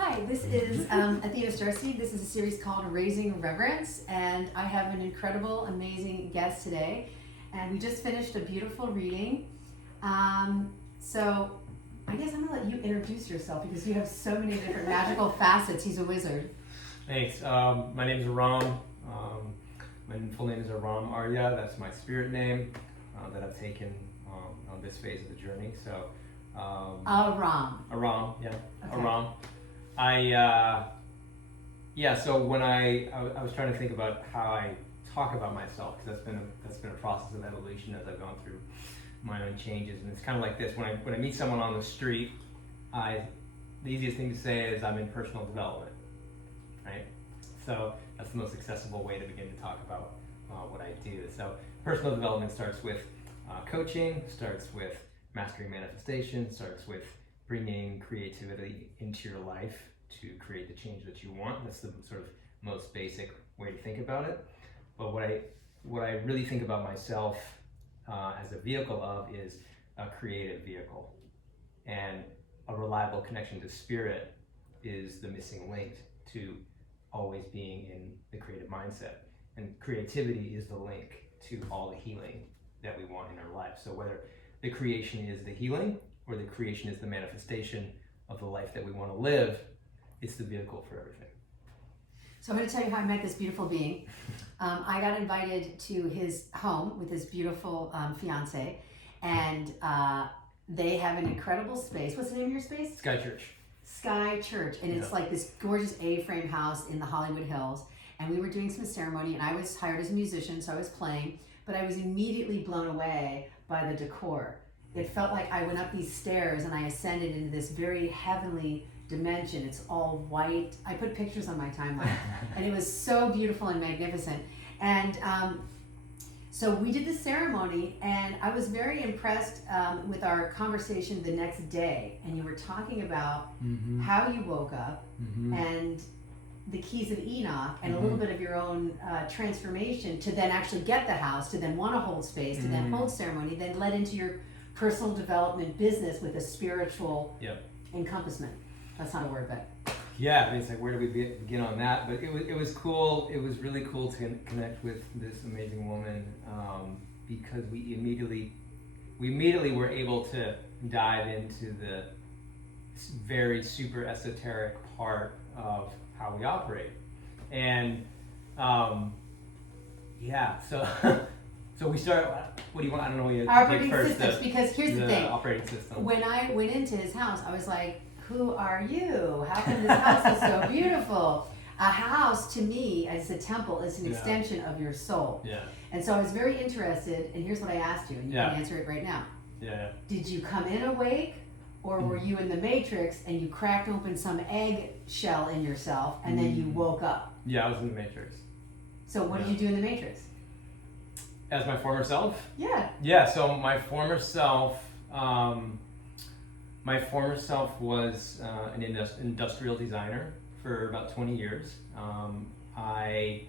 Hi, this is Athena StarSeed. This is a series called Raising Reverence, and I have an incredible, amazing guest today. And we just finished a beautiful reading. So I guess I'm gonna let you introduce yourself because you have so many different magical facets. He's a wizard. Thanks. My name is Ahram. My full name is Ahram Arya. That's my spirit name that I've taken on this phase of the journey. So Ahram. Ahram, yeah. Okay. Ahram. So when I was trying to think about how I talk about myself, because that's been a process of evolution as I've gone through my own changes, and it's kind of like this. When I meet someone on the street, the easiest thing to say is I'm in personal development, right? So that's the most accessible way to begin to talk about what I do. So personal development starts with coaching, starts with mastering manifestation, starts with bringing creativity into your life to create the change that you want. That's the sort of most basic way to think about it. But what I really think about myself as a vehicle of is a creative vehicle, and a reliable connection to spirit is the missing link to always being in the creative mindset. And creativity is the link to all the healing that we want in our life. So whether the creation is the healing or the creation is the manifestation of the life that we want to live, it's the vehicle for everything. So I'm going to tell you how I met this beautiful being. I got invited to his home with his beautiful fiance, and they have an incredible space. What's the name of your space? Sky Church. Sky Church, and it's like this gorgeous A-frame house in the Hollywood Hills. And we were doing some ceremony, and I was hired as a musician, so I was playing, but I was immediately blown away by the decor. It felt like I went up these stairs and I ascended into this very heavenly dimension. It's all white. I put pictures on my timeline, and it was so beautiful and magnificent. And so we did the ceremony, and I was very impressed with our conversation the next day. And you were talking about how you woke up and the keys of Enoch, and a little bit of your own transformation to then actually get the house, to then want to hold space, to then hold ceremony, then led into your personal development business with a spiritual encompassment. That's not a word, but yeah, I mean, it's like, where do we begin on that? But it was cool. It was really cool to connect with this amazing woman because we immediately were able to dive into the very super esoteric part of how we operate. And so we start. What do you want? I don't know what you operating take first. systems. Because here's the thing. Operating system. When I went into his house, I was like, "Who are you? How come this house is so beautiful?" A house, to me, as a temple, is an extension of your soul. Yeah. And so I was very interested. And here's what I asked you, and you can answer it right now. Yeah. Did you come in awake, or were you in the Matrix and you cracked open some egg shell in yourself and then you woke up? Yeah, I was in the Matrix. So what did you do in the Matrix? As my former self? Yeah. Yeah, so my former self was an industrial designer for about 20 years. I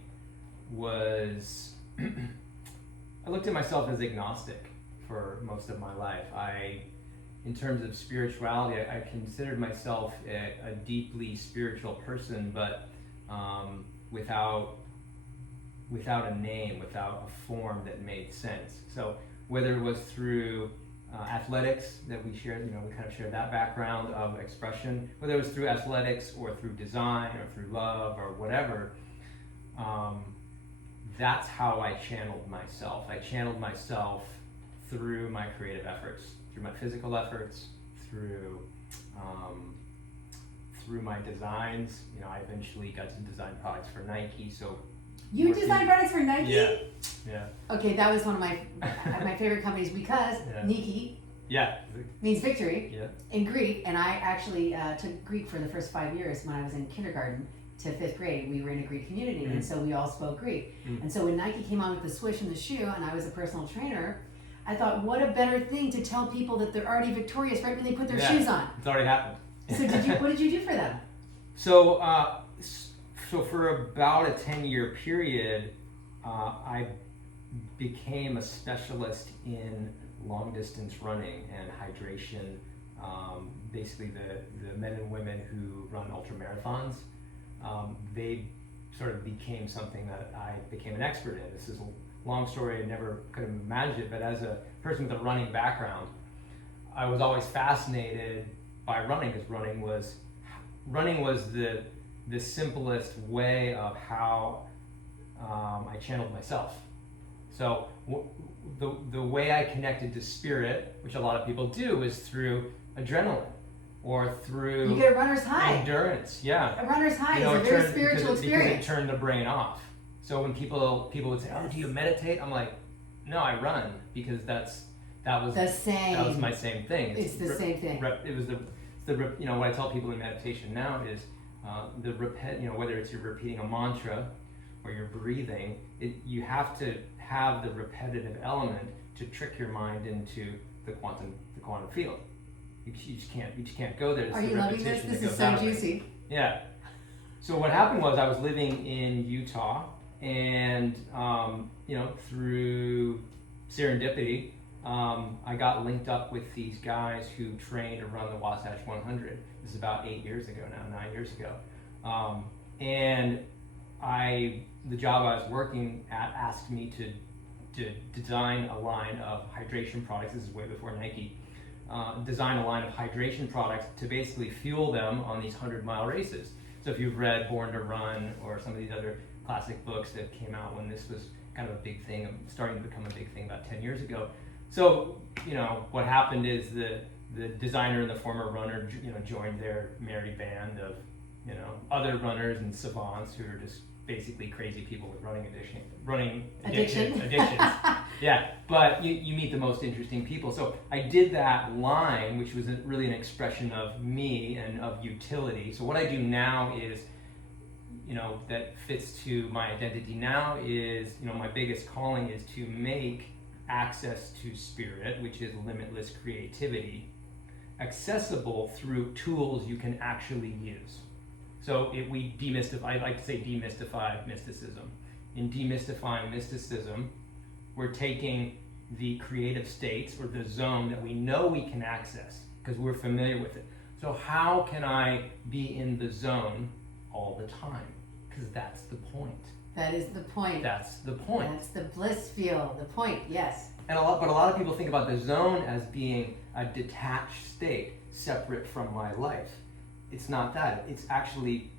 looked at myself as agnostic for most of my life. In terms of spirituality, I considered myself a deeply spiritual person, but without a name, without a form that made sense. So whether it was through athletics that we shared, we kind of shared that background of expression, whether it was through athletics or through design or through love or whatever, that's how I channeled myself. I channeled myself through my creative efforts, through my physical efforts, through my designs. I eventually got to design products for Nike. So you design products for Nike? Yeah. Okay, that was one of my favorite companies because Nike means victory in Greek, and I actually took Greek for the first 5 years when I was in kindergarten to 5th grade. We were in a Greek community, and so we all spoke Greek. And so when Nike came on with the swoosh and the shoe, and I was a personal trainer, I thought, what a better thing to tell people that they're already victorious right when they put their shoes on. It's already happened. So what did you do for them? So for about a 10-year period, I became a specialist in long-distance running and hydration basically the men and women who run ultra marathons, they sort of became something that I became an expert in. This is a long story, I never could have imagined it, but as a person with a running background, I was always fascinated by running, because running was the simplest way of how I channeled myself. So the way I connected to spirit, which a lot of people do, is through adrenaline or through you get a runner's high. Endurance. Yeah, A runner's high is a very spiritual experience. Because it turned the brain off. So when people would say, "Oh, do you meditate?" I'm like, "No, I run," because that was my same thing. It's the same thing. It was what I tell people in meditation now is whether it's you're repeating a mantra or you're breathing, you have to have the repetitive element to trick your mind into the quantum field. You just can't go there. It's Are you loving this? This is so juicy. Yeah. So what happened was I was living in Utah, and through serendipity, I got linked up with these guys who trained to run the Wasatch 100. This is about 9 years ago. And the job I was working at asked me to design a line of hydration products. This is way before Nike. Design a line of hydration products to basically fuel them on these 100-mile races. So if you've read Born to Run or some of these other classic books that came out when this was kind of a big thing, starting to become a big thing about 10 years ago. So, what happened is the designer and the former runner, joined their merry band of, other runners and savants who are just basically crazy people with running addictions. Yeah, but you meet the most interesting people. So I did that line, which was really an expression of me and of utility. So what I do now is, that fits to my identity now is, my biggest calling is to make access to spirit, which is limitless creativity, accessible through tools you can actually use. So I like to say demystify mysticism. In demystifying mysticism, we're taking the creative states or the zone that we know we can access because we're familiar with it. So how can I be in the zone all the time? Because that's the point. That is the point. That's the point. That's the bliss feel, the point, yes. But a lot of people think about the zone as being a detached state, separate from my life. It's not that. It's actually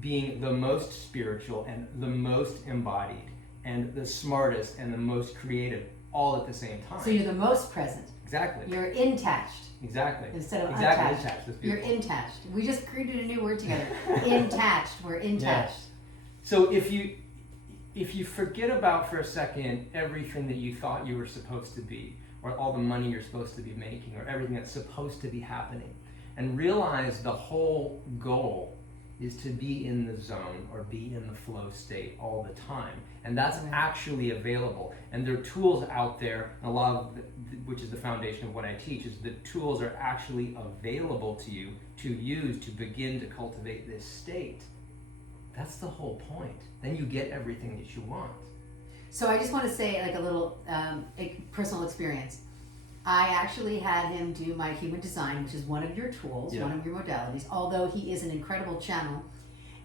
being the most spiritual and the most embodied and the smartest and the most creative all at the same time. So you're the most present. Exactly. You're intached. Exactly. Instead of exactly. untouched. That's you're intached. We just created a new word together. Intached. We're intached. Yeah. So if you forget about for a second everything that you thought you were supposed to be, or all the money you're supposed to be making, or everything that's supposed to be happening, and realize the whole goal is to be in the zone or be in the flow state all the time. And that's actually available. And there are tools out there, and a lot of which is the foundation of what I teach, is the tools are actually available to you to use to begin to cultivate this state. That's the whole point. Then you get everything that you want. So I just want to say like a little personal experience. I actually had him do my human design, which is one of your tools, one of your modalities, although he is an incredible channel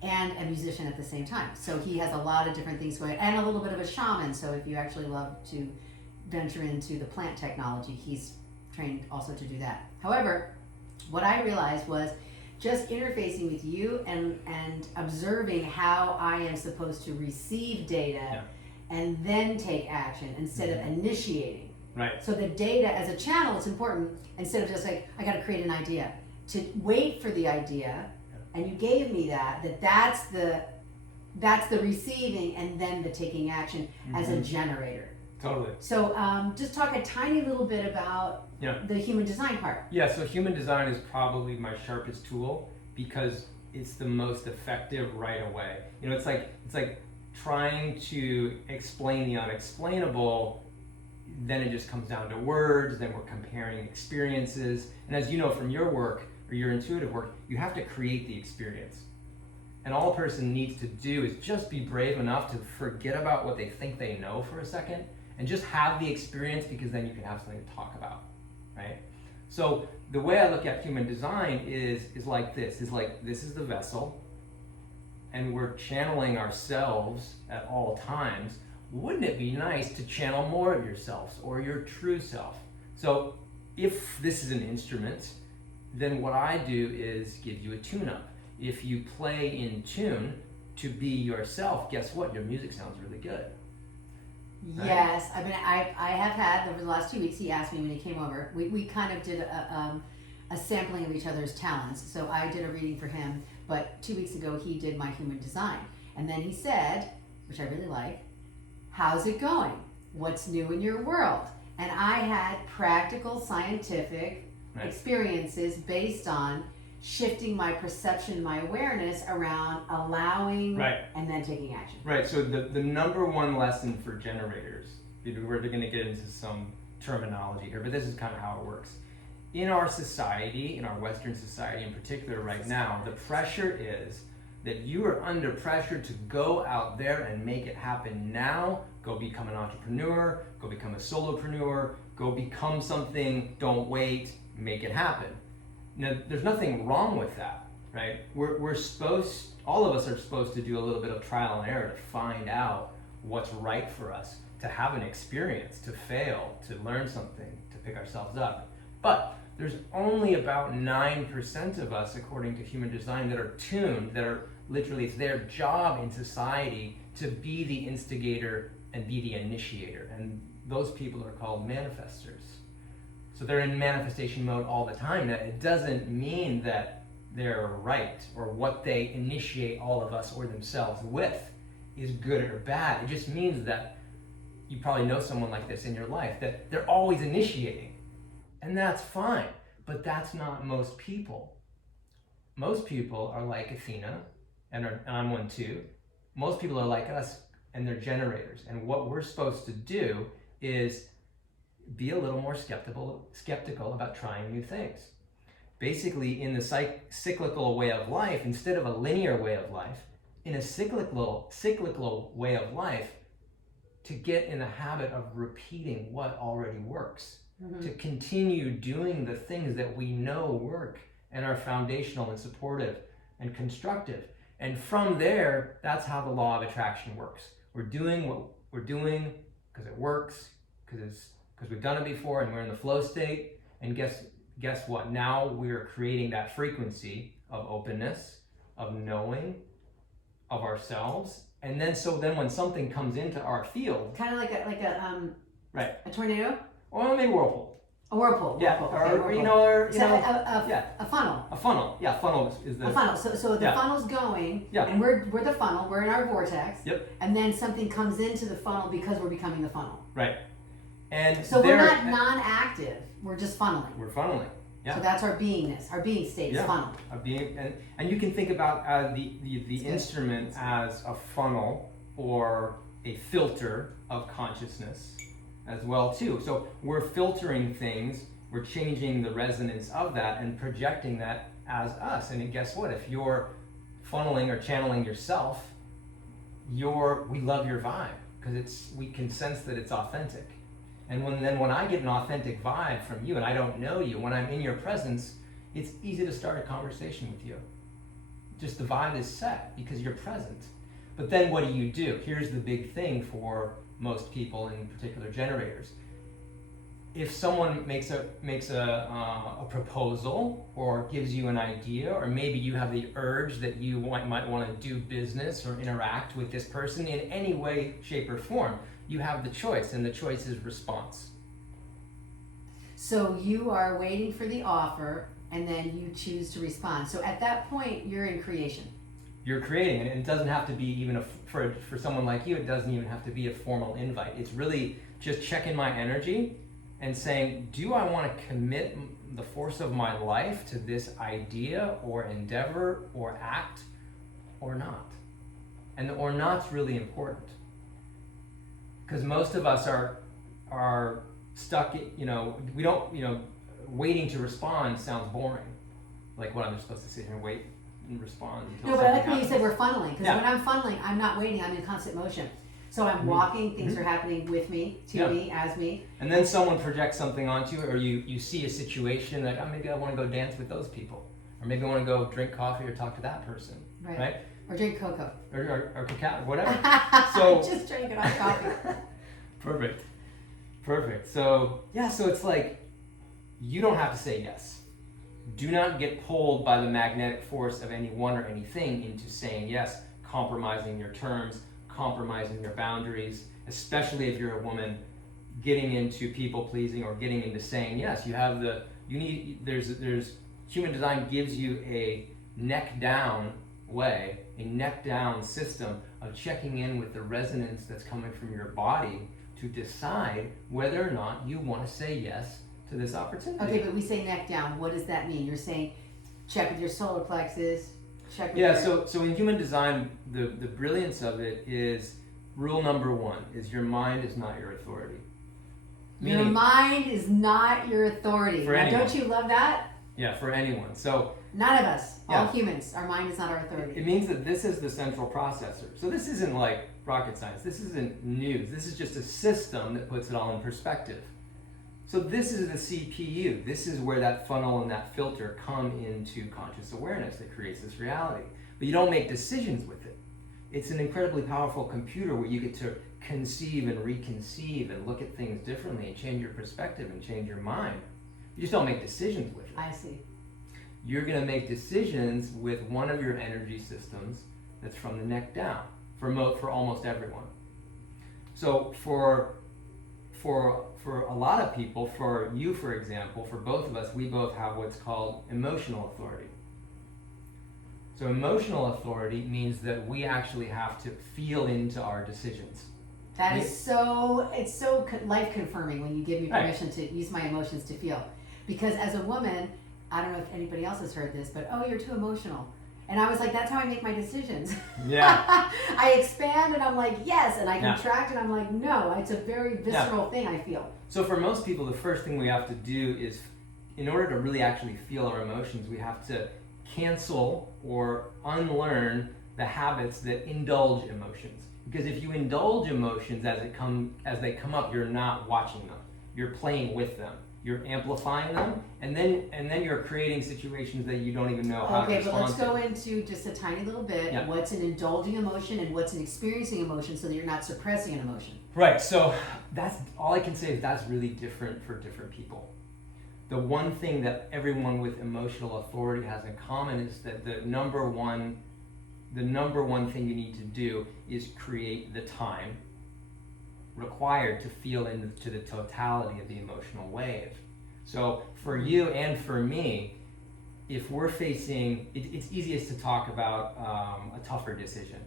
and a musician at the same time. So he has a lot of different things going, and a little bit of a shaman. So if you actually love to venture into the plant technology, he's trained also to do that. However, what I realized was just interfacing with you and observing how I am supposed to receive data and then take action instead of initiating. Right. So the data as a channel is important instead of just like, I got to create an idea. To wait for the idea, and you gave me that's the receiving and then the taking action as a generator. Totally. So just talk a tiny little bit about the human design part. Yeah, so human design is probably my sharpest tool because it's the most effective right away. It's like trying to explain the unexplainable. Then it just comes down to words, then we're comparing experiences. And as you know from your work, or your intuitive work, you have to create the experience. And all a person needs to do is just be brave enough to forget about what they think they know for a second, and just have the experience, because then you can have something to talk about, right? So the way I look at human design is like this. Is like, this is the vessel, and we're channeling ourselves at all times. Wouldn't it be nice to channel more of yourselves or your true self? So if this is an instrument, then what I do is give you a tune-up. If you play in tune to be yourself, guess what? Your music sounds really good. Right? Yes, I mean, I have had, over the last 2 weeks, he asked me when he came over, we kind of did a sampling of each other's talents. So I did a reading for him, but 2 weeks ago he did my human design. And then he said, which I really like, how's it going? What's new in your world? And I had practical scientific experiences based on shifting my perception, my awareness around allowing and then taking action. Right, so the number one lesson for generators, we're going to get into some terminology here, but this is kind of how it works. In our society, in our Western society in particular right now, the pressure is that you are under pressure to go out there and make it happen now. Go become an entrepreneur, go become a solopreneur, go become something, don't wait, make it happen. Now, there's nothing wrong with that, right? All of us are supposed to do a little bit of trial and error to find out what's right for us, to have an experience, to fail, to learn something, to pick ourselves up. But there's only about 9% of us, according to human design, that are tuned, that are literally, it's their job in society to be the instigator and be the initiator. And those people are called manifestors. So they're in manifestation mode all the time. Now, it doesn't mean that they're right or what they initiate all of us or themselves with is good or bad. It just means that you probably know someone like this in your life, that they're always initiating. And that's fine, but that's not most people. Most people are like Athena, and I'm one too. Most people are like us, and they're generators. And what we're supposed to do is be a little more skeptical about trying new things. Basically, in the cyclical way of life, instead of a linear way of life, in a cyclical way of life, to get in the habit of repeating what already works, to continue doing the things that we know work and are foundational and supportive and constructive. And from there, that's how the law of attraction works. We're doing what we're doing because it works, because we've done it before and we're in the flow state. And guess what? Now we're creating that frequency of openness, of knowing, of ourselves. And then when something comes into our field, kind of like a tornado, or maybe whirlpool. A whirlpool. Yeah, A funnel. A funnel. Yeah, funnel is the... A funnel. So the funnel's going, and we're the funnel, we're in our vortex, and then something comes into the funnel because we're becoming the funnel. Right. And so we're not non-active, we're just funneling. We're funneling. Yeah. So that's our beingness. Our being state is funnel. And you can think about the instrument as a funnel or a filter of consciousness as well too. So we're filtering things, we're changing the resonance of that and projecting that as us. And guess what? If you're funneling or channeling yourself, we love your vibe because we can sense that it's authentic. And when I get an authentic vibe from you and I don't know you, when I'm in your presence, it's easy to start a conversation with you. Just the vibe is set because you're present. But then what do? Here's the big thing for most people, in particular generators. If someone makes a proposal or gives you an idea, or maybe you have the urge that you might want to do business or interact with this person in any way, shape, or form, you have the choice, and the choice is response. So you are waiting for the offer, and then you choose to respond. So at that point, you're in creation. You're creating, and it doesn't have to be even for someone like you, it doesn't even have to be a formal invite. It's really just checking my energy and saying, do I want to commit the force of my life to this idea or endeavor or act or not? And the or not's really important. Because most of us are stuck, we don't, waiting to respond sounds boring. Like what I'm supposed to sit here and wait and respond until No, but I like something when you said happens. we're funneling, because when I'm funneling, I'm not waiting, I'm in constant motion. So I'm walking, things are happening with me, to me, as me. And then someone projects something onto you, or you see a situation that, oh, maybe I want to go dance with those people. Or maybe I want to go drink coffee or talk to that person. Right? Or drink cocoa. Or cacao, whatever. So just drink it on coffee. Perfect. So, so it's like, you don't have to say yes. Do not get pulled by the magnetic force of anyone or anything into saying yes, compromising your terms, compromising your boundaries, especially if you're a woman, getting into people pleasing or getting into saying yes. There's human design gives you a neck down way, a neck down system of checking in with the resonance that's coming from your body to decide whether or not you want to say yes to this opportunity. Okay, but we say neck down. What does that mean? You're saying check with your solar plexus, check with so in human design, the brilliance of it is rule number 1 is your mind is not your authority. Your mind is not your authority. Now, don't you love that? Yeah, for anyone. So none of us, all humans, our mind is not our authority. It means that this is the central processor. So this isn't like rocket science. This isn't news. This is just a system that puts it all in perspective. So this is the CPU. This is where that funnel and that filter come into conscious awareness that creates this reality. But you don't make decisions with it. It's an incredibly powerful computer where you get to conceive and reconceive and look at things differently and change your perspective and change your mind. You just don't make decisions with it. I see. You're going to make decisions with one of your energy systems that's from the neck down for almost everyone. So for a lot of people, for you, for example, for both of us, we both have what's called emotional authority. So emotional authority means that we actually have to feel into our decisions. That is it's so life confirming when you give me permission to use my emotions to feel. Because as a woman, I don't know if anybody else has heard this, but you're too emotional. And I was like, that's how I make my decisions. Yeah. I expand and I'm like, yes, and I contract and I'm like, no. It's a very visceral thing I feel. So for most people, the first thing we have to do is, in order to really actually feel our emotions, we have to cancel or unlearn the habits that indulge emotions. Because if you indulge emotions as they come up, you're not watching them. You're playing with them. You're amplifying them, and then you're creating situations that you don't even know how to respond to. Okay, but let's go into just a tiny little bit. Yeah. What's an indulging emotion and what's an experiencing emotion, so that you're not suppressing an emotion. Right. So that's all I can say is that's really different for different people. The one thing that everyone with emotional authority has in common is that the number one thing you need to do is create the time required to feel into the totality of the emotional wave. So for you and for me, if we're facing, it's easiest to talk about a tougher decision,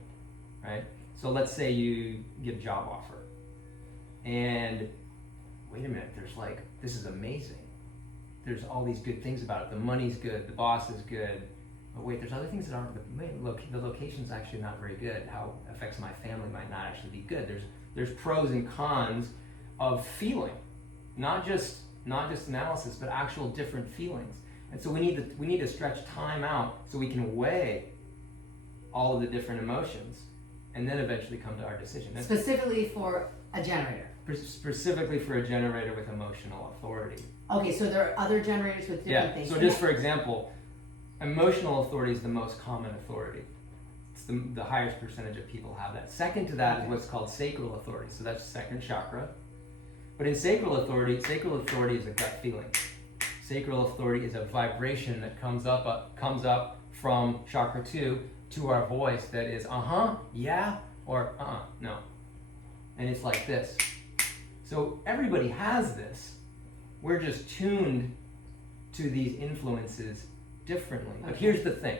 right? So let's say you get a job offer, and wait a minute, this is amazing. There's all these good things about it. The money's good, the boss is good. But wait, there's other things that aren't. The location's actually not very good. How it affects my family might not actually be good. There's pros and cons of feeling, not just analysis, but actual different feelings. And so we need to stretch time out so we can weigh all of the different emotions, and then eventually come to our decision. Specifically for a generator. Specifically for a generator with emotional authority. Okay, so there are other generators with different things. So just for example, emotional authority is the most common authority. It's the highest percentage of people have that. Second to that is what's called sacral authority. So that's second chakra. But in sacral authority is a gut feeling. Sacral authority is a vibration that comes up from chakra 2 to our voice that is yeah, or no. And it's like this. So everybody has this. We're just tuned to these influences differently. But here's the thing.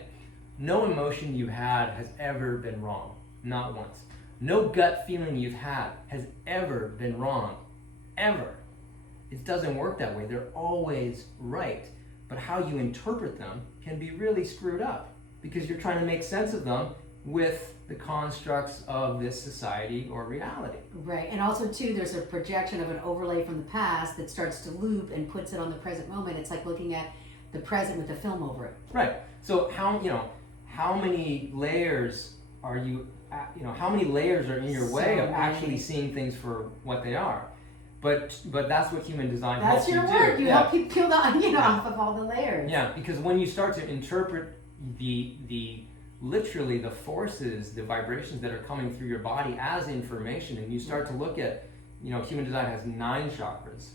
No emotion you've had has ever been wrong. Not once. No gut feeling you've had has ever been wrong. Ever. It doesn't work that way. They're always right. But how you interpret them can be really screwed up because you're trying to make sense of them with the constructs of this society or reality. Right. And also, too, there's a projection of an overlay from the past that starts to loop and puts it on the present moment. It's like looking at the present with a film over it. Right. So how many layers are you how many layers are in your way So of actually many. seeing things for what they are. But that's what human design That's helps you your do. work. You Yeah. help people peel the onion off of all the layers. Yeah, because when you start to interpret the literally the forces, the vibrations that are coming through your body as information, and you start to look at, human design has 9 chakras.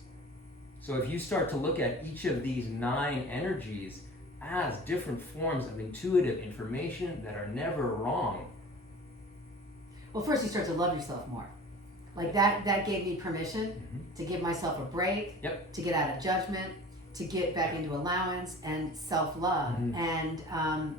So if you start to look at each of these 9 energies as different forms of intuitive information that are never wrong. Well, first you start to love yourself more. Like that gave me permission to give myself a break, Yep. to get out of judgment, to get back into allowance and self-love, and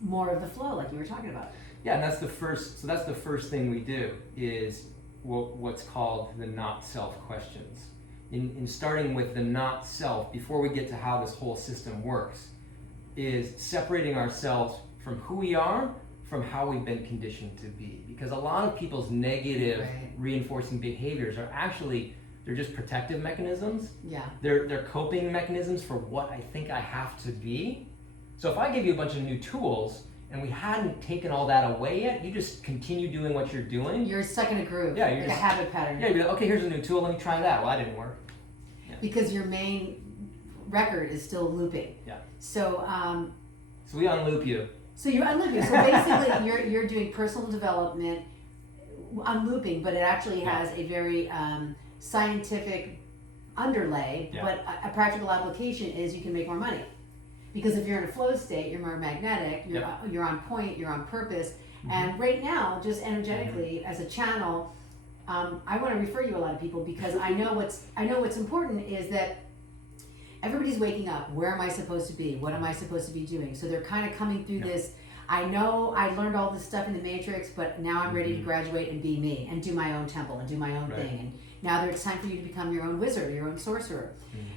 more of the flow, like you were talking about. Yeah, and that's the first thing we do is what's called the not self questions. In starting with the not self, before we get to how this whole system works, is separating ourselves from who we are from how we've been conditioned to be. Because a lot of people's negative reinforcing behaviors are actually, they're just protective mechanisms. Yeah. They're coping mechanisms for what I think I have to be. So if I give you a bunch of new tools and we hadn't taken all that away yet, you just continue doing what you're doing. You're stuck in a groove. Yeah, you're like just, a habit pattern. Yeah, you'd be like, okay, here's a new tool, let me try that. Well, that didn't work. Yeah. Because your main record is still looping. Yeah. So so we unloop you. So you're unlooping. So basically, you're doing personal development, unlooping, but it actually has a very scientific underlay. Yeah. But a practical application is you can make more money, because if you're in a flow state, you're more magnetic. You're on point. You're on purpose. And right now, just energetically as a channel, I want to refer you a lot of people, because I know what's important is that everybody's waking up. Where am I supposed to be? What am I supposed to be doing? So they're kind of coming through this. I know I learned all this stuff in the Matrix, but now I'm ready to graduate and be me and do my own temple and do my own thing. And now it's time for you to become your own wizard, your own sorcerer.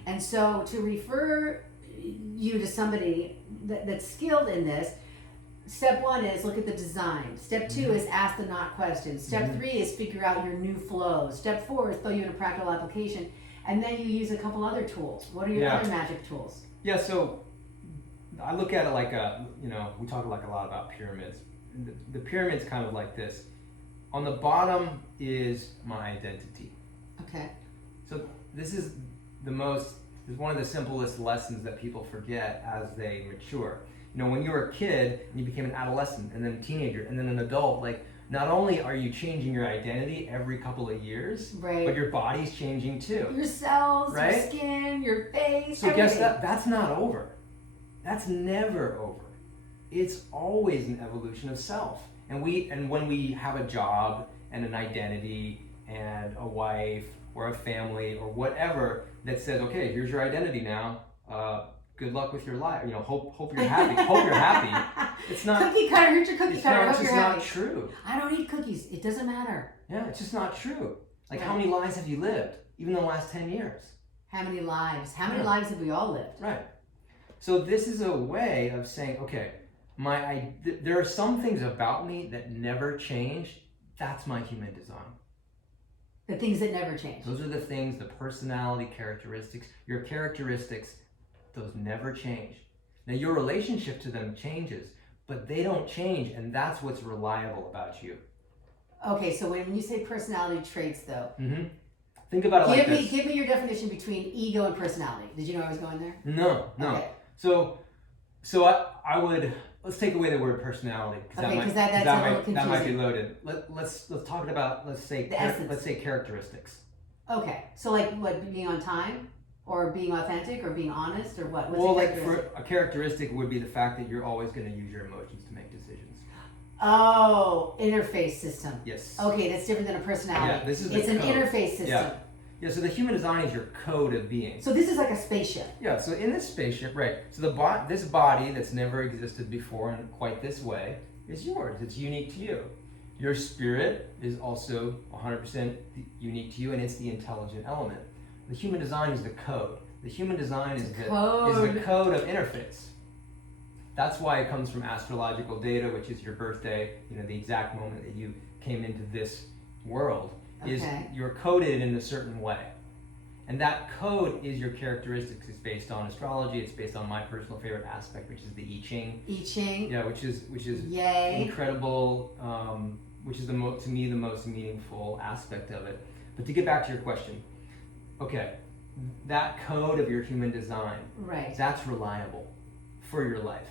And so to refer you to somebody that's skilled in this, step 1 is look at the design. Step 2 is ask the not questions. Step 3 is figure out your new flows. Step 4 is throw you in a practical application. And then you use a couple other tools. What are your other magic tools? Yeah, so I look at it like we talk like a lot about pyramids. The pyramid's kind of like this. On the bottom is my identity. Okay. So this is one of the simplest lessons that people forget as they mature. When you were a kid and you became an adolescent and then a teenager and then an adult, like, not only are you changing your identity every couple of years, but your body's changing too. Your cells, your skin, your face, so everything. Guess that's not over. That's never over. It's always an evolution of self. And when we have a job and an identity and a wife or a family or whatever that says, okay, here's your identity now. Good luck with your life. Hope you're happy. Hope you're happy. It's not cookie cutter. Here's your cookie cutter. It's just not true. I don't eat cookies. It doesn't matter. Yeah, it's just not true. Like, how many lives have you lived, even in the last 10 years? How many lives? How many lives have we all lived? Right. So this is a way of saying, okay, there are some things about me that never change. That's my human design. The things that never change. Those are the things, the personality characteristics. Your characteristics, those never change. Now, your relationship to them changes, but they don't change, and that's what's reliable about you. Okay, so when you say personality traits, though, think about it like this. Give me your definition between ego and personality. Did you know I was going there? No. Okay. So I would, let's take away the word personality, because that might be loaded. Let's talk about, let's say characteristics. Okay, so like what, being on time? Or being authentic, or being honest, or what? Well, like for a characteristic would be the fact that you're always going to use your emotions to make decisions. Oh, interface system. Yes. Okay, that's different than a personality. Yeah, this is an interface system. Yeah. So the human design is your code of being. So this is like a spaceship. Yeah. So in this spaceship, right? So this body that's never existed before in quite this way is yours. It's unique to you. Your spirit is also 100% unique to you, and it's the intelligent element. The human design is the code. The human design is the code of interface. That's why it comes from astrological data, which is your birthday, the exact moment that you came into this world, is you're coded in a certain way. And that code is your characteristics. It's based on astrology. It's based on my personal favorite aspect, which is the I Ching. I Ching. Yeah, which is Yay. incredible. Which is to me the most meaningful aspect of it. But to get back to your question, okay, that code of your human design, right? That's reliable for your life.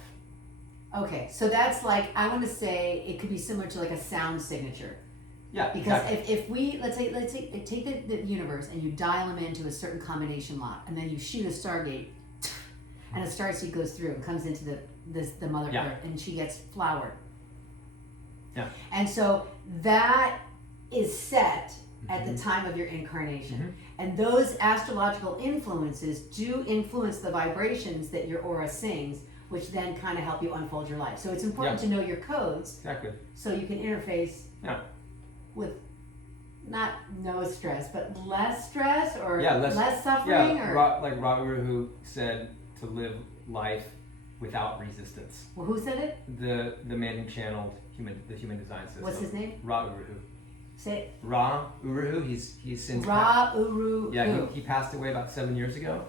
Okay, so that's like, I want to say it could be similar to like a sound signature. Yeah, because exactly. if we let's say take the universe and you dial them into a certain combination lock, and then you shoot a stargate, and a starseed goes through and comes into the mother Yeah. earth, and she gets flowered. Yeah. And so that is set at the time of your incarnation, and those astrological influences do influence the vibrations that your aura sings, which then kind of help you unfold your life. So it's important to know your codes, Exactly. so you can interface. Yeah. With not no stress, but less stress, or less Yeah, suffering, or like Robert who said to live life without resistance. well, who said it? The man who channeled the human design system. What's his name? Ra Uruhu. Say it. Ra Uruhu. He's since Ra Uru. Yeah, he passed away about 7 years ago.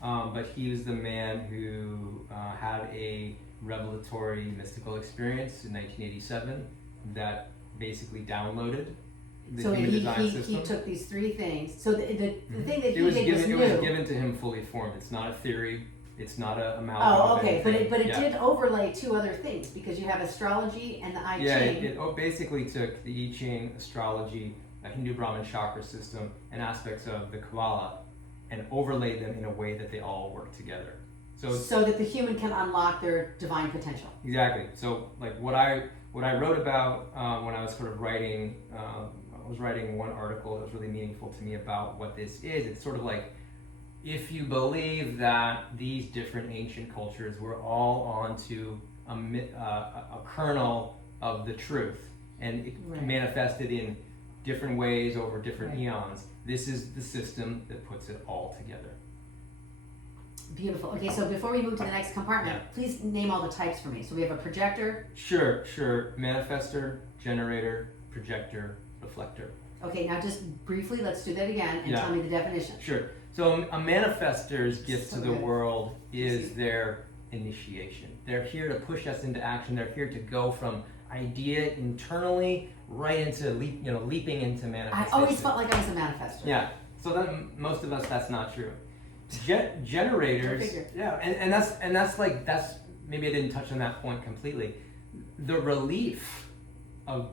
But he was the man who had a revelatory mystical experience in 1987 that basically downloaded the human design system. He took these three things. So the thing that he was did was given, new. It was given to him fully formed. It's not a theory. It's not a amalgam. Oh, okay, but it yeah. did overlay two other things, because you have astrology and the I Yeah, Ching. it basically took the I Ching, astrology, a Hindu Brahmin chakra system, and aspects of the Kabbalah, and overlaid them in a way that they all work together. So that the human can unlock their divine potential. Exactly. So like what I wrote about when I was sort of writing, I was writing one article that was really meaningful to me about what this is. It's sort of like, if you believe that these different ancient cultures were all onto a kernel of the truth, and it manifested in different ways over different eons, this is the system that puts it all together. Beautiful. Okay, so before we move to the next compartment, please name all the types for me. So we have a projector. Sure. Manifestor, generator, projector, reflector. Okay, now just briefly, let's do that again and tell me the definition. Sure. So a manifestor's gift to the world is their initiation. They're here to push us into action. They're here to go from idea internally right into leaping into manifestation. I always felt like I was a manifestor. Yeah. So then most of us, that's not true. Generators. And that's maybe I didn't touch on that point completely. The relief of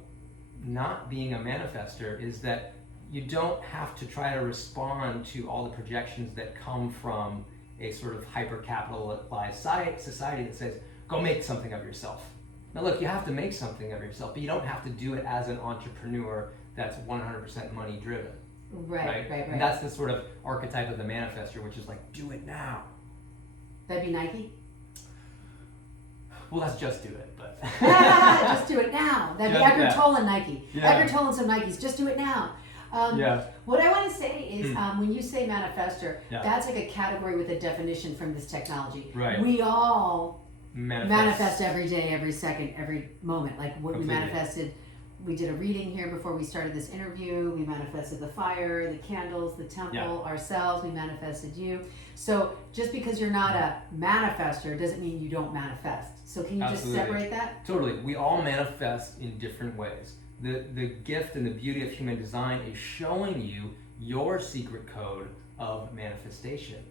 not being a manifestor is that you don't have to try to respond to all the projections that come from a sort of hyper-capitalized society that says, go make something of yourself. Now look, you have to make something of yourself, but you don't have to do it as an entrepreneur that's 100% money driven. Right. And that's the sort of archetype of the manifestor, which is like, do it now. That'd be Nike? Well, let's just do it, but... Just do it now. That'd be Eckhart Tolle and Nike. Yeah. Eckhart Tolle and some Nikes, just do it now. What I want to say is, when you say manifestor, that's like a category with a definition from this technology. Right. We all manifest every day, every second, every moment. Like what we manifested, we did a reading here before we started this interview. We manifested the fire, the candles, the temple, ourselves. We manifested you. So just because you're not a manifestor doesn't mean you don't manifest. So can you just separate that? Totally. We all manifest in different ways. The gift and the beauty of human design is showing you your secret code of manifestation.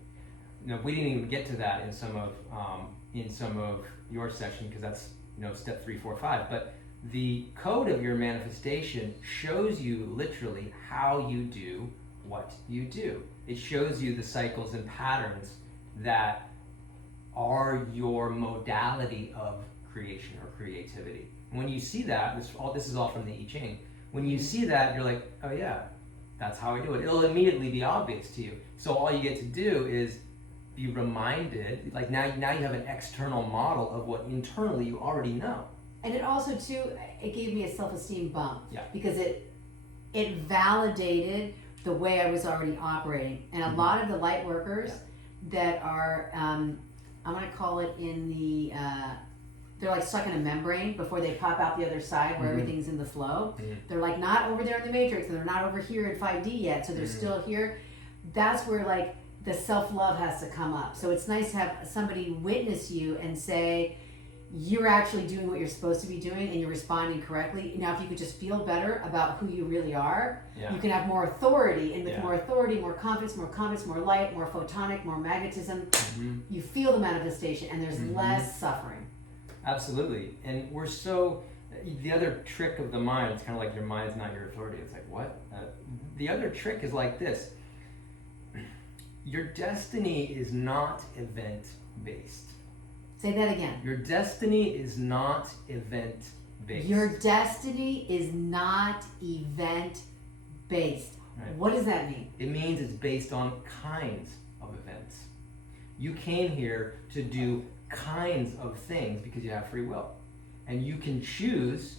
We didn't even get to that in some of your session, because that's step 3, 4, 5. But the code of your manifestation shows you literally how you do what you do. It shows you the cycles and patterns that are your modality of creation or creativity. When you see that, this is all from the I Ching. When you see that, you're like, oh yeah, that's how I do it. It'll immediately be obvious to you. So all you get to do is be reminded, like now you have an external model of what internally you already know. And it also too, it gave me a self-esteem bump. Yeah. Because it validated the way I was already operating. And a lot of the light workers that are, I'm going to call it in the, they're like stuck in a membrane before they pop out the other side where everything's in the flow. They're like not over there in the matrix, and they're not over here in 5D yet, so they're still here. that's where like the self-love has to come up. So it's nice to have somebody witness you and say, you're actually doing what you're supposed to be doing and you're responding correctly. Now, if you could just feel better about who you really are, you can have more authority. And with more authority, more confidence, more light, more photonic, more magnetism, you feel the manifestation and there's less suffering. Absolutely. And we're so, the other trick of the mind, it's kind of like your mind's not your authority. It's like, what? The other trick is like this. Your destiny is not event-based. Say that again. Your destiny is not event-based. Your destiny is not event-based. Right. What does that mean? It means it's based on kinds of events. You came here to do kinds of things because you have free will. And you can choose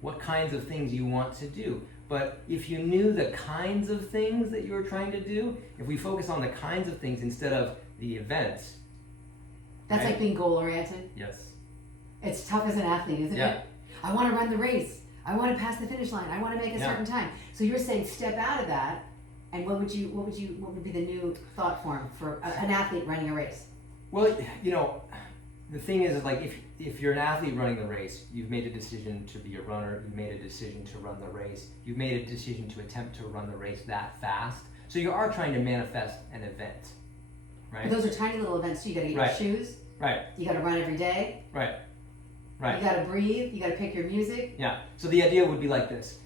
what kinds of things you want to do. But if you knew the kinds of things that you were trying to do, if we focus on the kinds of things instead of the events. That's like being goal-oriented? Yes. It's tough as an athlete, isn't it? I want to run the race. I want to pass the finish line. I want to make a certain time. So you're saying step out of that, and what would be the new thought form for an athlete running a race? Well, you know, the thing is like if you're an athlete running the race, you've made a decision to be a runner, you've made a decision to run the race, you've made a decision to attempt to run the race that fast. So you are trying to manifest an event, right? But those are tiny little events too. You gotta get your shoes. Right. You gotta run every day. Right. Right. You gotta breathe, you gotta pick your music. Yeah. So the idea would be like this.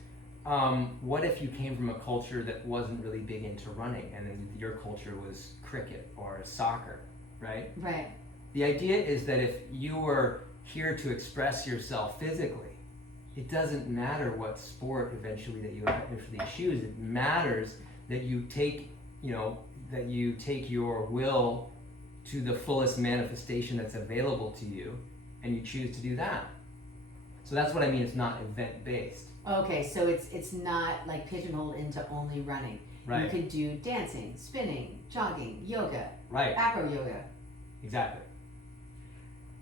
What if you came from a culture that wasn't really big into running and then your culture was cricket or soccer, right? Right. The idea is that if you were here to express yourself physically, it doesn't matter what sport eventually that you eventually choose. It matters that you take, that you take your will to the fullest manifestation that's available to you, and you choose to do that. So that's what I mean. It's not event-based. Okay, so it's not like pigeonholed into only running. Right. You could do dancing, spinning, jogging, yoga, right? Acro yoga. Exactly.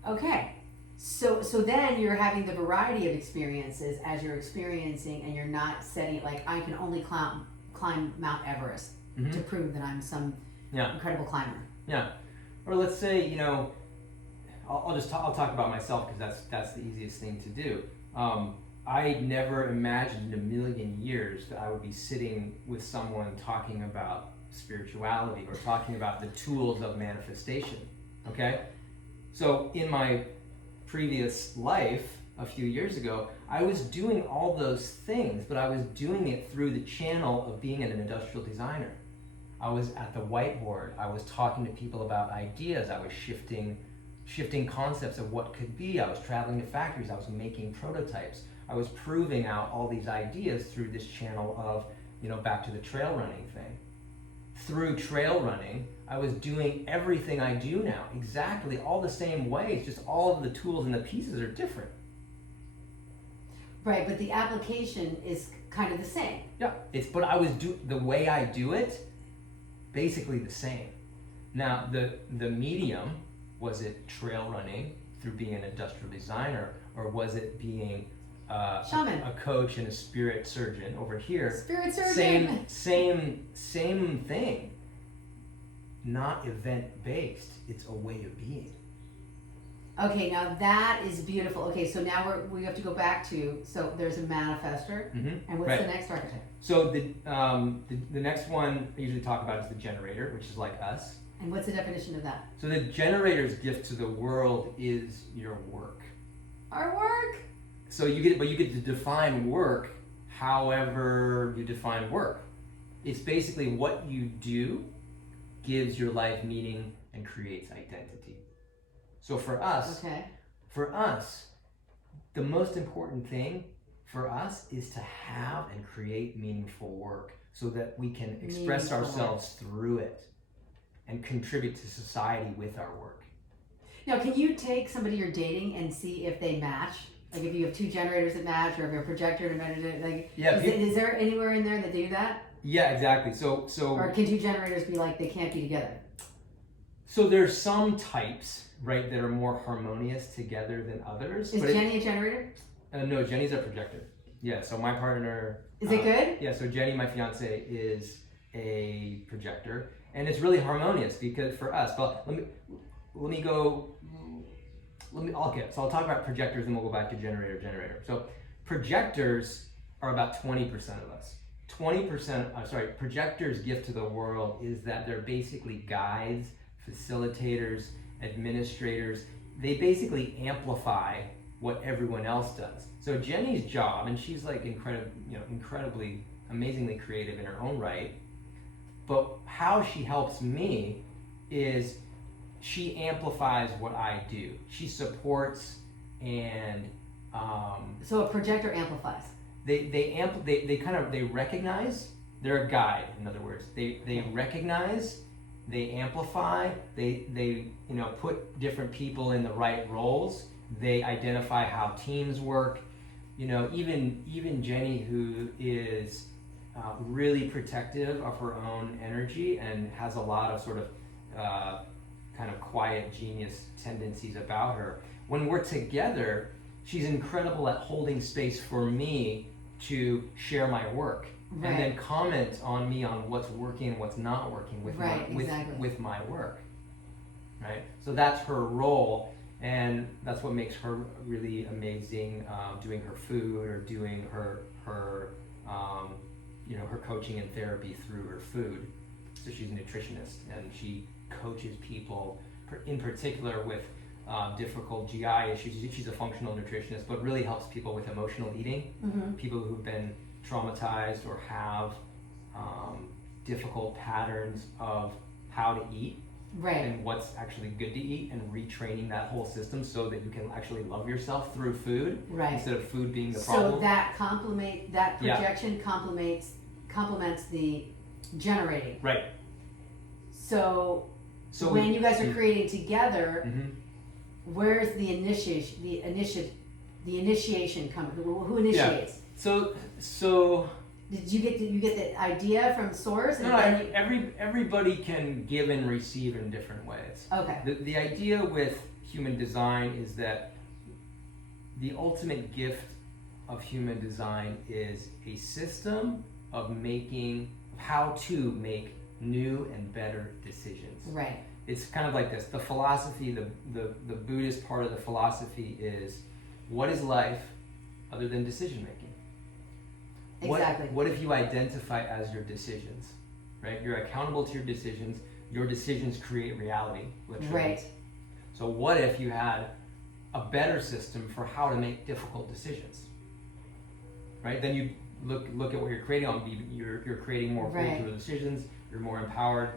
Okay, so then you're having the variety of experiences as you're experiencing, and you're not setting it like I can only climb Mount Everest to prove that I'm some incredible climber. Yeah, or let's say I'll talk about myself because that's the easiest thing to do. I never imagined in a million years that I would be sitting with someone talking about spirituality or talking about the tools of manifestation. Okay. So in my previous life, a few years ago, I was doing all those things, but I was doing it through the channel of being an industrial designer. I was at the whiteboard. I was talking to people about ideas. I was shifting concepts of what could be. I was traveling to factories. I was making prototypes. I was proving out all these ideas through this channel of, back to the trail running thing. Through trail running, I was doing everything I do now, exactly all the same ways, just all of the tools and the pieces are different. Right, but the application is kind of the same. Yeah, but the way I do it, basically the same. Now, the medium, was it trail running through being an industrial designer, or was it being shaman, a coach and a spirit surgeon over here? Spirit surgeon. Same thing. Not event-based. It's a way of being. Okay, now that is beautiful. Okay, so now we have to go back to, so there's a manifester, and what's the next archetype? So the next one I usually talk about is the generator, which is like us. And what's the definition of that? So the generator's gift to the world is your work. Our work? So you get to define work however you define work. It's basically what you do gives your life meaning and creates identity. So for us, the most important thing for us is to have and create meaningful work so that we can express ourselves through it and contribute to society with our work. Now, can you take somebody you're dating and see if they match? Like if you have two generators that match, or if you're a projector and a meditator, like is there anywhere in there that do that? Yeah, exactly. So or can two generators be like they can't be together? So there's some types, right, that are more harmonious together than others. Is Jenny a generator? No, Jenny's a projector. Yeah. So my partner. Is it good? Yeah. So Jenny, my fiance, a projector, and it's really harmonious because for us. But I'll talk about projectors and we'll go back to generator. So projectors are about 20% of us. 20%, projectors' gift to the world is that they're basically guides, facilitators, administrators. They basically amplify what everyone else does. So Jenny's job, and she's like incredibly, amazingly creative in her own right, but how she helps me is she amplifies what I do. She supports and so a projector amplifies. They recognize. They're a guide. In other words, they recognize, they amplify, they put different people in the right roles. They identify how teams work. Even Jenny, who is really protective of her own energy and has a lot of sort of kind of quiet genius tendencies about her. When we're together, she's incredible at holding space for me to share my work, and then comment on me on what's working and what's not working with my work. Right. So that's her role, and that's what makes her really amazing. Doing her food or doing her her coaching and therapy through her food. So she's a nutritionist, and she coaches people, in particular with difficult GI issues. She's a functional nutritionist, but really helps people with emotional eating, people who've been traumatized or have difficult patterns of how to eat, and what's actually good to eat, and retraining that whole system so that you can actually love yourself through food, instead of food being the problem. So that projection complements the generating. Right. So when you guys are creating together, where's the initiation coming? Who initiates? Yeah. So did you get the idea from source? No, everybody can give and receive in different ways. Okay. The idea with human design is that the ultimate gift of human design is a system of how to make new and better decisions. Right. It's kind of like this. The philosophy, the Buddhist part of the philosophy is, what is life other than decision making? Exactly. What if you identify as your decisions, right? You're accountable to your decisions. Your decisions create reality, literally. Right. So what if you had a better system for how to make difficult decisions, right? Then you look at what you're creating on. You're creating more fruitful decisions. You're more empowered.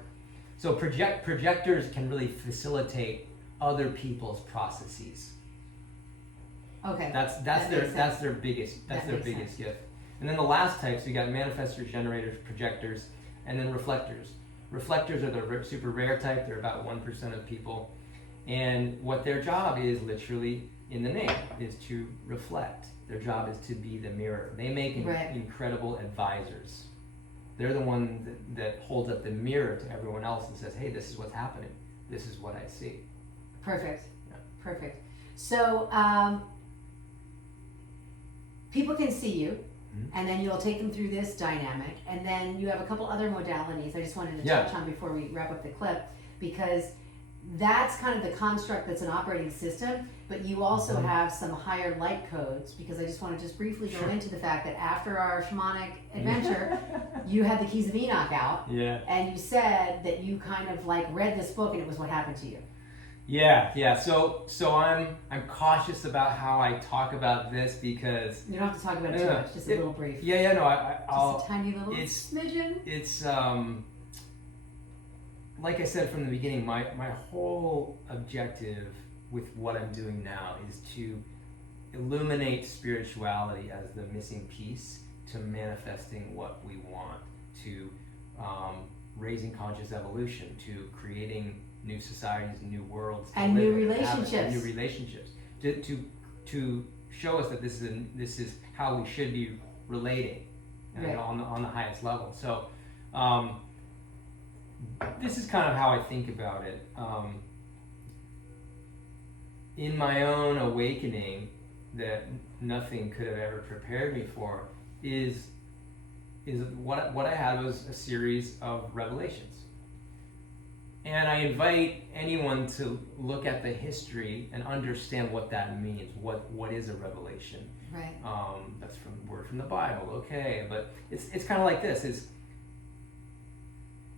So projectors can really facilitate other people's processes. Okay. That's their biggest gift. And then the last types, you got manifestors, generators, projectors, and then reflectors. Reflectors are the super rare type. They're about 1% of people. And what their job is, literally in the name, is to reflect. Their job is to be the mirror. They make incredible advisors. They're the one that holds up the mirror to everyone else and says, hey, this is what's happening. This is what I see. Perfect. Yeah. Perfect. So people can see you, and then you'll take them through this dynamic, and then you have a couple other modalities I just wanted to touch on before we wrap up the clip, because that's kind of the construct that's an operating system, but you also have some higher light codes, because I just want to briefly go into the fact that after our shamanic adventure, you had the keys of Enoch out, and you said that you kind of like read this book and it was what happened to you. Yeah. So I'm cautious about how I talk about this, because you don't have to talk about it too much. Just a little brief. I'll just a tiny little smidgen. It's like I said from the beginning, my whole objective with what I'm doing now is to illuminate spirituality as the missing piece to manifesting what we want, to raising conscious evolution, to creating new societies, new worlds, and new relationships. New relationships. To show us that this is how we should be relating, on the highest level. So this is kind of how I think about it. In my own awakening, that nothing could have ever prepared me for, is what I had was a series of revelations. And I invite anyone to look at the history and understand what that means. What is a revelation? Right. That's from word from the Bible. Okay, but it's kind of like this: is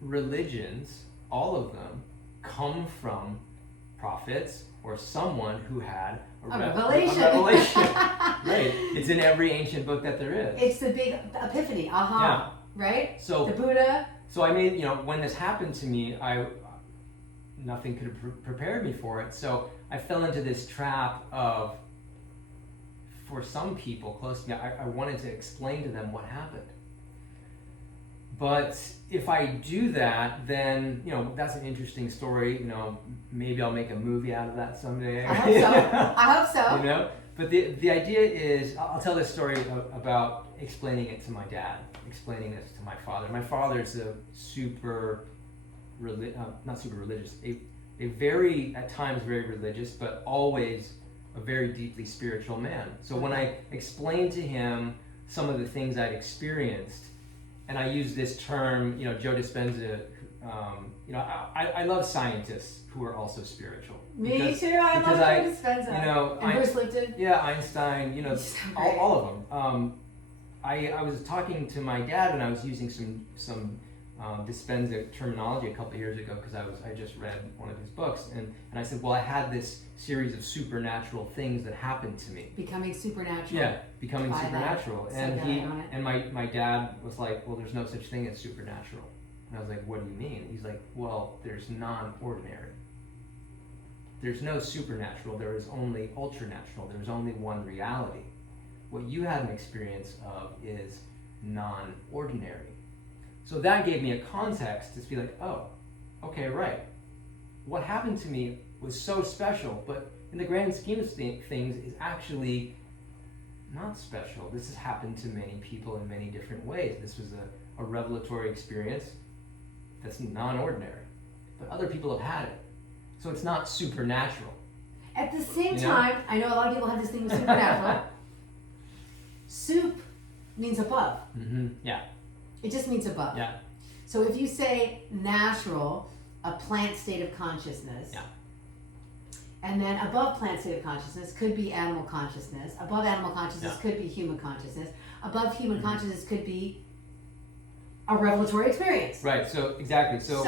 religions, all of them, come from prophets or someone who had a revelation. Right. It's in every ancient book that there is. It's the big epiphany. Yeah. Right? So the Buddha. So I mean, when this happened to me, nothing could have prepared me for it. So I fell into this trap of, for some people close to me, I wanted to explain to them what happened. But if I do that, then, that's an interesting story. Maybe I'll make a movie out of that someday. I hope so. But the idea is, I'll tell this story about explaining it to my dad, explaining this to my father. My father's a not super religious, a very, at times very religious, but always a very deeply spiritual man. So when I explained to him some of the things I'd experienced, and I use this term, Joe Dispenza, I love scientists who are also spiritual. Me too, I love Joe Dispenza. And Bruce Lipton. Yeah, Einstein, all of them. I was talking to my dad and I was using some Dispenza terminology a couple of years ago because I just read one of his books and I said, well, I had this series of supernatural things that happened to me. Becoming supernatural. Yeah, becoming supernatural. That. And my dad was like, well, there's no such thing as supernatural. And I was like, what do you mean? He's like, well, there's non-ordinary. There's no supernatural, there is only ultranatural. There's only one reality. What you had an experience of is non-ordinary. So that gave me a context to be like, oh, okay, right. What happened to me was so special, but in the grand scheme of things is actually not special. This has happened to many people in many different ways. This was a revelatory experience that's non-ordinary, but other people have had it. So it's not supernatural. At the same time, I know a lot of people have this thing with supernatural. Soup means above. Mm-hmm. Yeah. It just means above. Yeah. So if you say natural, a plant state of consciousness. Yeah. And then above plant state of consciousness could be animal consciousness. Above animal consciousness could be human consciousness. Above human consciousness could be a revelatory experience. Right. So exactly. So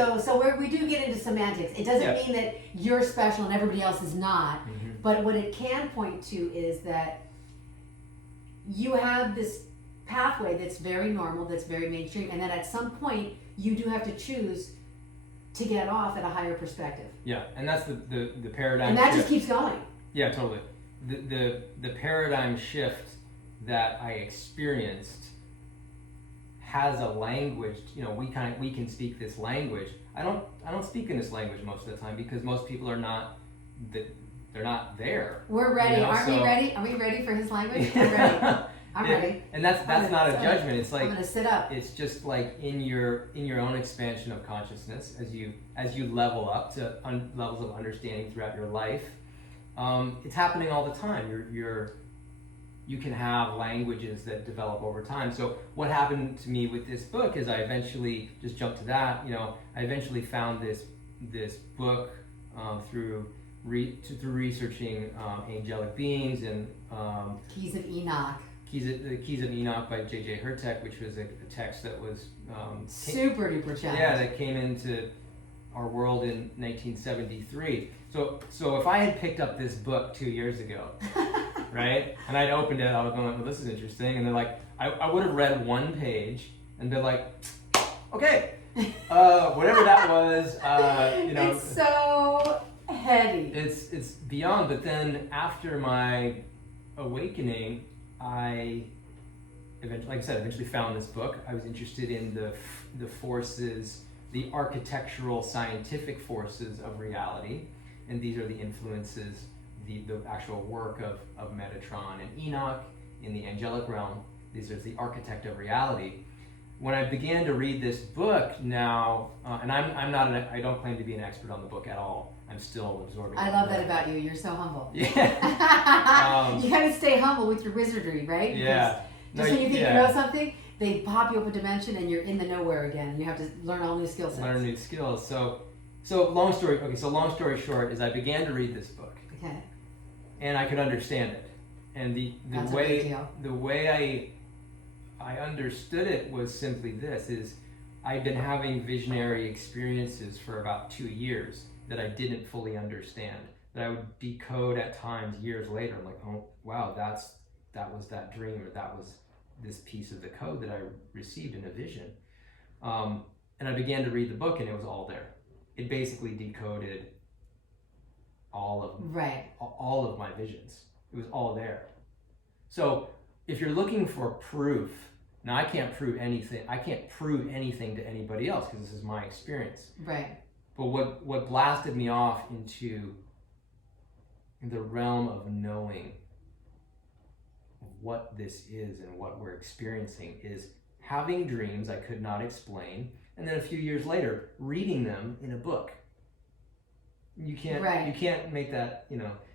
we do get into semantics. It doesn't mean that you're special and everybody else is not. Mm-hmm. But what it can point to is that you have this pathway that's very normal, that's very mainstream, and then at some point you do have to choose to get off at a higher perspective. Yeah, and that's the paradigm. And that shift. just keeps going. Yeah, totally. The paradigm shift that I experienced has a language. We can speak this language. I don't speak in this language most of the time because most people are not. They're not there. We're ready. Aren't we ready? Are we ready for his language? I'm ready. I'm ready. And that's not a judgment. It's like I'm gonna sit up. It's just like in your own expansion of consciousness as you level up to levels of understanding throughout your life. It's happening all the time. You can have languages that develop over time. So what happened to me with this book is I eventually just jumped to that. I eventually found this book through researching angelic beings and Keys of Enoch. The Keys of Enoch by J.J. Hurtek, which was a text that was super duper challenging. Yeah, that came into our world in 1973. So if I had picked up this book 2 years ago, right, and I'd opened it, I was going, well, this is interesting, and then like I would have read one page and been like, okay, whatever that was, It's so heady. It's beyond. But then after my awakening, I eventually found this book. I was interested in the forces, the architectural, scientific forces of reality, and these are the influences, the actual work of Metatron and Enoch in the angelic realm. These are the architect of reality. When I began to read this book now, and I don't claim to be an expert on the book at all. I'm still absorbing. I love that about you. You're so humble. Yeah. You gotta stay humble with your wizardry, right? Yeah. Because when you think you know something, they pop you up a dimension and you're in the nowhere again. And you have to learn all new skill sets. Learn new skills. So long story short is I began to read this book. Okay. And I could understand it. And the That's a big deal. the way I understood it was simply this: is I'd been having visionary experiences for about 2 years that I didn't fully understand. That I would decode at times years later. I'm like, oh wow, that was that dream, or that was this piece of the code that I received in a vision. And I began to read the book, and it was all there. It basically decoded all of my visions. It was all there. So if you're looking for proof, now I can't prove anything. I can't prove anything to anybody else because this is my experience. Right. But what blasted me off into the realm of knowing what this is and what we're experiencing is having dreams I could not explain, and then a few years later reading them in a book. You can't make that,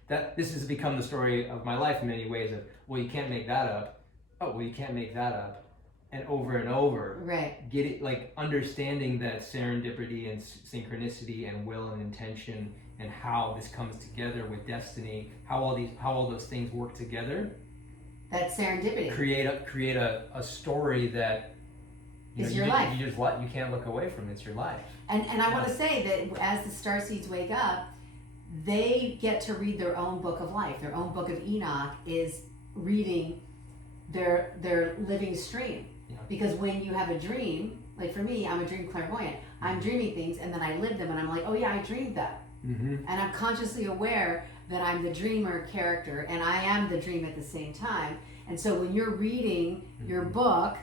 that this has become the story of my life in many ways of, well, you can't make that up. Oh, well, you can't make that up. And over. Right. Get it, like understanding that serendipity and synchronicity and will and intention and how this comes together with destiny, how all those things work together. That's serendipity. Create a story that is your life. You can't look away from. It's your life. And I want to say that as the starseeds wake up, they get to read their own book of life. Their own book of Enoch is reading their living stream. Yeah. Because when you have a dream, like for me, I'm a dream clairvoyant. I'm dreaming things and then I live them and I'm like, oh yeah, I dreamed that. Mm-hmm. And I'm consciously aware that I'm the dreamer character and I am the dream at the same time. And so when you're reading your book,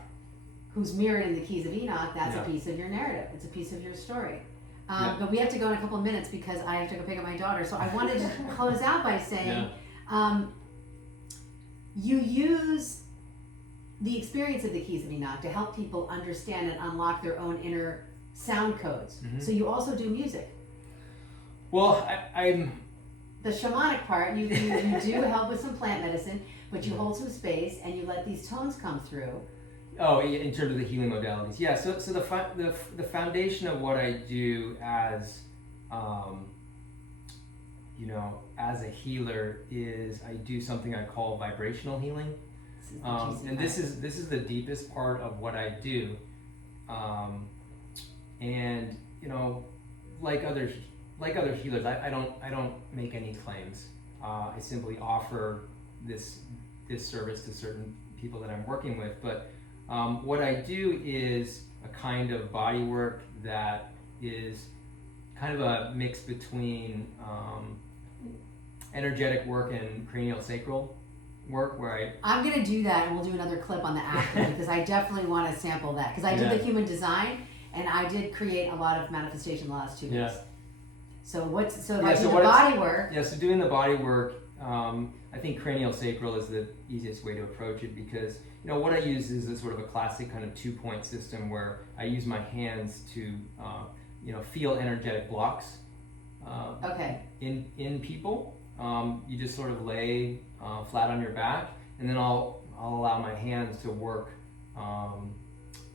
who's mirrored in the Keys of Enoch, that's a piece of your narrative. It's a piece of your story. But we have to go in a couple of minutes because I have to go pick up my daughter. So I wanted to close out by saying, you use the experience of the Keys of Enoch to help people understand and unlock their own inner sound codes. Mm-hmm. So you also do music. Well, I'm... The shamanic part, you do help with some plant medicine, but you hold some space and you let these tones come through. Oh, in terms of the healing modalities, yeah. So the foundation of what I do as, as a healer is I do something I call vibrational healing, and this is the deepest part of what I do, and like other healers, I don't make any claims. I simply offer this service to certain people that I'm working with, but. What I do is a kind of body work that is kind of a mix between energetic work and cranial sacral work where I'm going to do that and we'll do another clip on the after because I definitely want to sample that because I did the human design and I did create a lot of manifestation the last 2 weeks. Yeah. So body work. Yeah, so doing the body work, I think cranial sacral is the easiest way to approach it because what I use is a sort of a classic kind of 2-point system where I use my hands to feel energetic blocks in people. You just sort of lay flat on your back, and then I'll allow my hands to work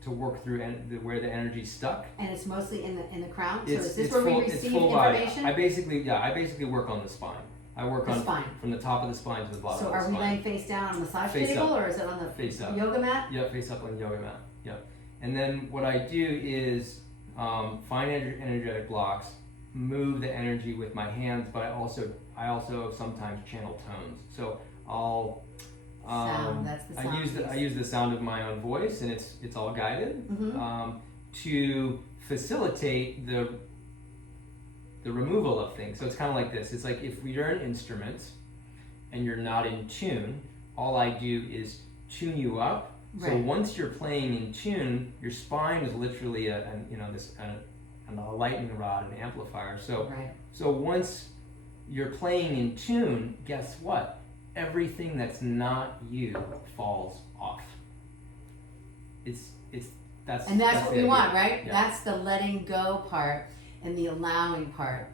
through where the energy's stuck. And it's mostly in the crown. So is this where we receive information? I basically work on the spine. I work on spine. From the top of the spine to the bottom of the spine. So are we laying face down on a massage table or is it on the face up. Yoga mat? Yeah, face up on the yoga mat. Yeah. And then what I do is find energetic blocks, move the energy with my hands, but I also sometimes channel tones. So I'll sound, that's the sound I use the sound of my own voice, and it's all guided to facilitate the removal of things. So it's kind of like this. It's like if you're an instrument and you're not in tune, all I do is tune you up. Right. So once you're playing in tune, your spine is literally a lightning rod, an amplifier. So so once you're playing in tune, guess what? Everything that's not you falls off. That's what we want, right? Yeah. That's the letting go part. And the allowing part.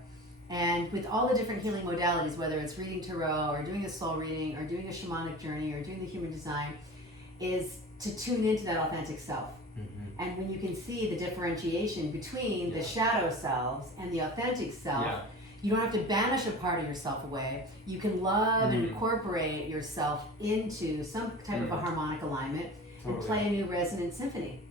And with all the different healing modalities, whether it's reading tarot or doing a soul reading or doing a shamanic journey or doing the human design, is to tune into that authentic self. And when you can see the differentiation between the shadow selves and the authentic self, you don't have to banish a part of yourself away. You can love and incorporate yourself into some type of a harmonic alignment and play a new resonant symphony.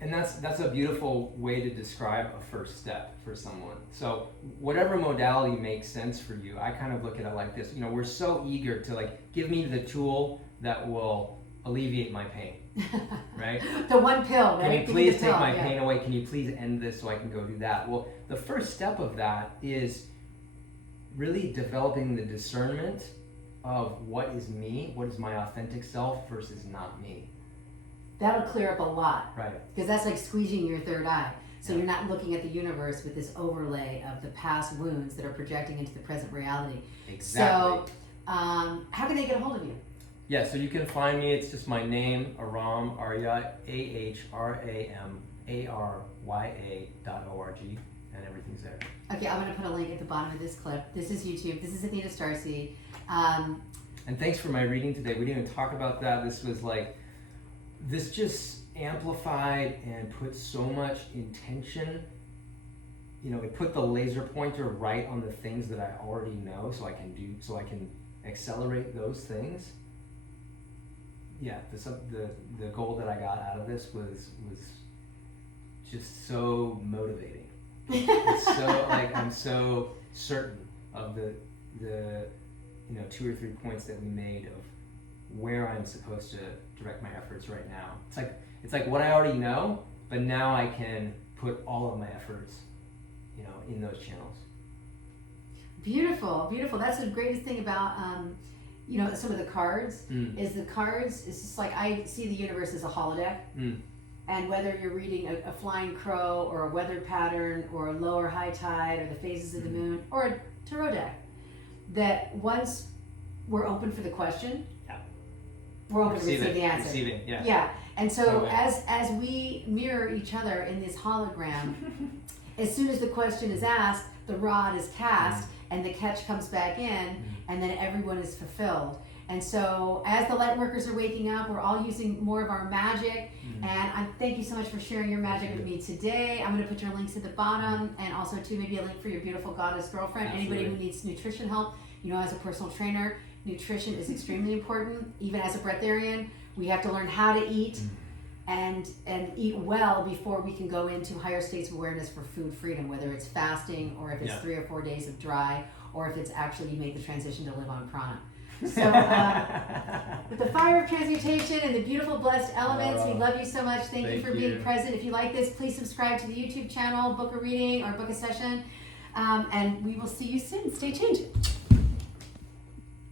And that's a beautiful way to describe a first step for someone. So whatever modality makes sense for you, I kind of look at it like this. You know, we're so eager to like, give me the tool that will alleviate my pain, right? The one pill, right? Can you please take my pain away? Can you please end this so I can go do that? Well, the first step of that is really developing the discernment of what is me, what is my authentic self versus not me. That'll clear up a lot. Right. Because that's like squeezing your third eye. So you're not looking at the universe with this overlay of the past wounds that are projecting into the present reality. Exactly. So how can they get a hold of you? Yeah, so you can find me. It's just my name, Ahram, Arya, AHRAMARYA.org, and everything's there. Okay, I'm going to put a link at the bottom of this clip. This is YouTube. This is Athena StarSeed. And thanks for my reading today. We didn't even talk about that. This was like, this just amplified and put so much intention. You know, it put the laser pointer right on the things that I already know, so I can accelerate those things. Yeah, the goal that I got out of this was just so motivating. It's so like, I'm so certain of the 2 or 3 points that we made of where I'm supposed to direct my efforts right now. It's like what I already know, but now I can put all of my efforts, in those channels. Beautiful, beautiful. That's the greatest thing about some of the cards is the cards. It's just like I see the universe as a holodeck. And whether you're reading a flying crow or a weather pattern or a low or high tide or the phases of the moon or a tarot deck, that once we're open for the question, we're open to receive the answer. Receiving, yeah. And so as we mirror each other in this hologram, as soon as the question is asked, the rod is cast and the catch comes back in, and then everyone is fulfilled. And so as the light workers are waking up, we're all using more of our magic. And I thank you so much for sharing your magic with me today. I'm going to put your links at the bottom, and also too maybe a link for your beautiful goddess girlfriend. Absolutely. Anybody who needs nutrition help, as a personal trainer, nutrition is extremely important. Even as a breatharian, we have to learn how to eat and eat well before we can go into higher states of awareness for food freedom, whether it's fasting or if it's 3 or 4 days of dry, or if it's actually you make the transition to live on prana. So with the fire of transmutation and the beautiful blessed elements, we love you so much. Thank you for being present. If you like this, please subscribe to the YouTube channel, book a reading or book a session, and we will see you soon. Stay tuned.